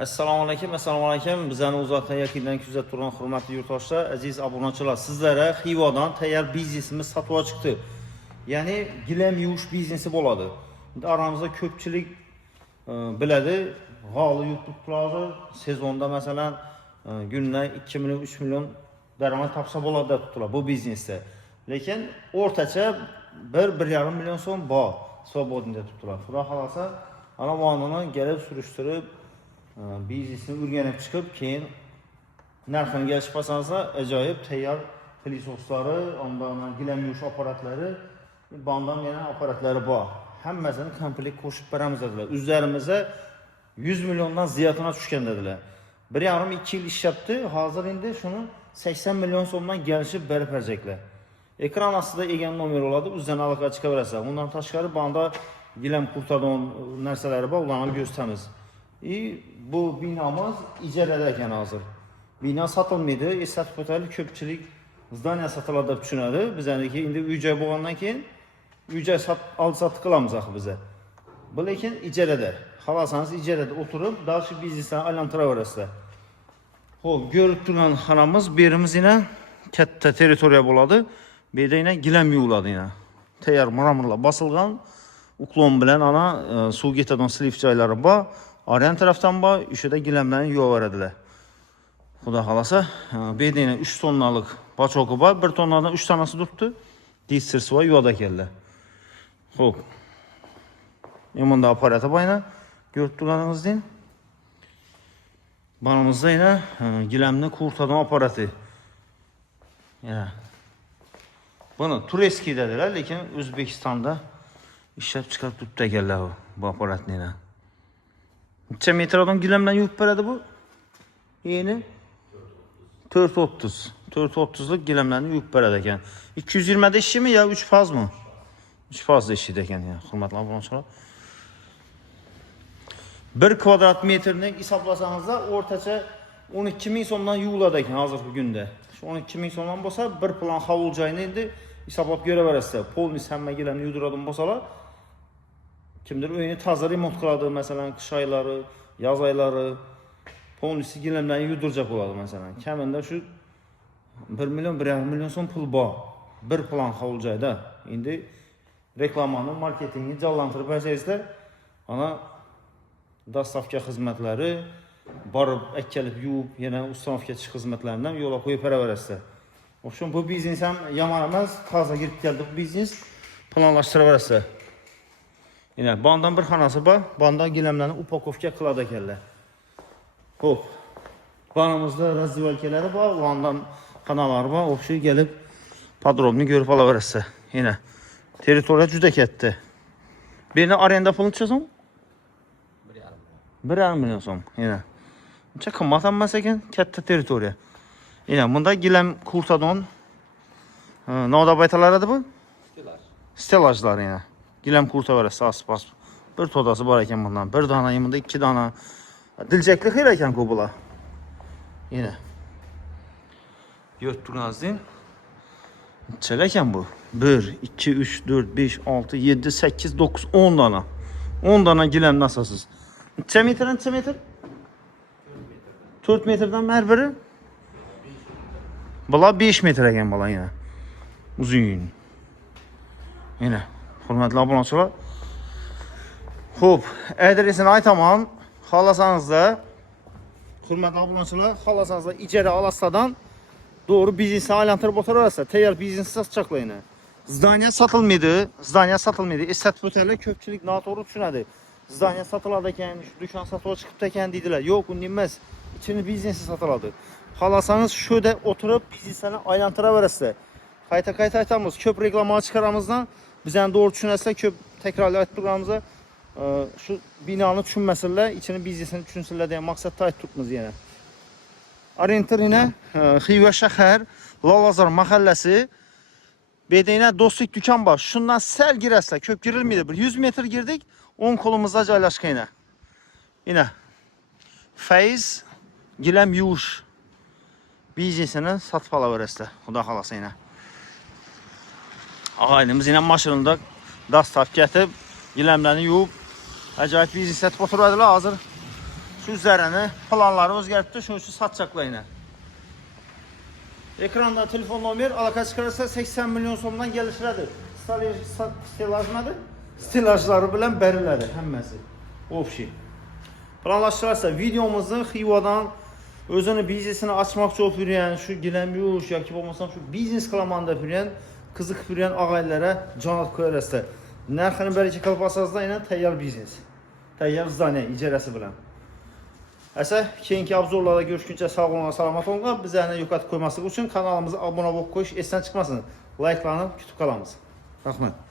Assalomu alaykum. Bizani uzoqdan yaqindan kuzatib turgan hurmatli yurtdoshlar, aziz obunachilar, sizlarga Xivodan tayyor biznesimiz sotib chiqdi. Ya'ni gilam yuvish biznesi bo'ladi. Aramizda ko'pchilik biladi, g'oli YouTube turadi. Sezonda masalan günde 2 milyon, 3 milyon daromad topsa bo'ladi deb turadi bu biznesda. Lekin o'rtacha 1-1,5 milyon so'm bor hisobotda deb turadi. Xudo xolasa, ana buni kelib surishtirib biznesini o'rganib chiqib, keyin narxini kelishib qolsangiz, ajoyib tayyor pilisoslari, ondan gilam yuvish apparatlari, bundan yana apparatlari bor. Hammasini komplekt qo'shib beramiz dedilar. O'zlarimizga 100 milyondan ziyodini tushgan dedilar. 1,5-2 yil ishlabdi. Hozir endi shuni 80 milyon so'mdan kelishib berib beracaklar. Ekran ostida egan nomer bo'ladi, o'zdan aloqa chiqaverasiz. Undan tashqari bunda gilam qurtadigan narsalari bor, ularni ko'rsatamiz. Bu binamız ijarada ekan hozir. Bino sotilmaydi, eslatib o'taylik, ko'pchilik zdaniya sotiladi deb tushunadi. Bizaniki endi uy-joy bo'lgandan keyin uy-joy olib-sotib qilamiz axir biz. Bu lekin ijarada. Xolasangiz ijarada o'tirib, dalshi biznesni aylantiraverasizlar. Xo'p, ko'rib turgan xonamiz, bu yerimiz yana katta territoriya bo'ladi. Bu yerda yana gilam yuviladi yana. Tayyor mramorlar bosilgan, uklon bilan ana suv ketadigan slif joylari bor. Aryan tarafdan bor, ishida gilamlarni yuvaveradilar. Xudo xolasa, bu yerda 3 tonnalik bachoqi bor, 1 tonnadan 3 tanasi turibdi. Dissersi va yuvada keldi. Xo'p. Bunda apparati bor yana, ko'rib turganingizdek. Banimizda yana gilamni qurtadigan apparati. Yana. Buni Tureskiy dedilar, lekin O'zbekistonda ishlab chiqarib turibdi ekanlar bu apparatni. Necha metrdan gilamdan yuvib beradi bu? Yeni 430. 430lik gilamlarni yuvib beradi ekan. 220 da ishimi yo 3 fazmi? 3 fazda ishlaydi ekan ya, hurmatli obunachilar. 1 kvadrat metrni hisoblasangiz, o'rtacha 12 ming so'mdan yuviladi ekan hozirgi kunda. Shu 12 ming so'mdan bo'lsa, bir plan hovul joyini endi hisoblab ko'raverasizlar. Polnis hamma gilamni yudiradigan bo'lsalar, kimdir uyini toza remont qiladi, masalan, qish oylari, yoz oylari polnisi gilamlarni yudirjak bo'ladi masalan. Kamida shu 1 milyon, 1,5 milyon so'm pul bor. Bir plan hovul joyda. Endi reklamani, marketingni jonlantirib bersangizlar, ana dastavka xizmatlari, borib akkalib yuvib, yana ustanovka chiqish xizmatlaridan yo'lga qo'yib beraverasizlar. O'sha bu biznes ham yomon emas, toza kirib keldi bu biznes, planlashtiraverasizlar. Yine bandan bir xonasi bor, bandan gilamlarni upakovka qiladi ekanlar. Xo'p. Banimizda razdivalkalari bor, bandan kanallari bor, o'sha kelib podrobni ko'rib olaverasiz. Yine territoriya juda katta. Beni arenda pulini chiqasan? 1,5 milyon so'm. Yine. Uncha qimmat emas ekan, katta territoriya. Yine bunda gilam qurtadigan nodab aytalaradi bu? Stelajlar yine. Gilam qurtaverasiz aspas. Bir todası bor ekan bundan. Bir dona, bunda 2 dona. Diljakli xeyr ekan ku bular. Yine. Yurt turganingizdan necha ekan bu? 1, 2, 3, 4, 5, 6, 7, 8, 9, 10 dona. 10 dona gilam nasasız. Necha metr? 4 metrdan her biri? Bular 5 metr ekan bular yine. Uzun. Yine. Hurmatli obunachilar. Xo'p, adresini aytaman. Xolasanizda, hurmatli obunachilar, xolasanizda ijara olasizdan doğru biznesni aylantirib o'tiraverasiz. Tayyor biznesni sotchaqlayni. Zdaniya sotilmaydi. Eslatib o'taylik, ko'pchilik noto'g'ri tushunadi. Zdaniya sotiladi ekan, shu do'kon sotib chiqibdi ekan deydilar. Yo'q, unday emas. Ichini biznesi sotiladi. Xolasangiz shuda o'tirib biznesni aylantiraverasiz. Qayta aytamiz, ko'p reklama chiqaramizdan bizdan doğru tushunasizlar, ko'p takrorlab aytib turganimizda shu binoni tushunmasinlar, ichini biznesini tushunsinlar degan maqsadda aytib turibmiz yana. Orientir yana Xiva shahar, Lalazor mahallasi. Bu yerda yana do'stlik do'kon bor. Shundan sal girasizlar, ko'p girilmaydi. Bir 100 metr girdik, 10 qo'limizda joylashgan yana. Yana Faiz gilam yuvish biznesini sotib olaverasizlar. Xudo xolasa yana. Ağaynimiz yine maşınında dastavka etib, gilamlarni yuvib, ajoyib biznes etib o'tiradilar hozir. Şu üzərini planları özgərtdi. Şunun üçün satacaqlar yine. Ekranda telefon nomer alaka çıxarsa 80 milyon somdan gəlişlədir. Stilajmadır. Stilajları bilən bərilədir həmməsi. Obşi. Planlaşdırarsa videomuzun Xivadan özünü biznesini açmaq çox yürüyən, şu giləmiyuş, ya ki olmasam şu biznes klamanda yürüyən, qızıq yürüyən ağaylara canat koyarəsə. Nərxini bəlkə kalpasazda ilə təyyar biznes. Təyyar zdaniyə, icərəsi bilən. Əsə, keyinki abzorlarda görüşüncə sağ olun, salamat olun. Bizə yuqat koyması üçün kanalımıza abunə olub qoyuş, esdən çıxmasın. Likelanıb, kütük qalamız. Rəhmət.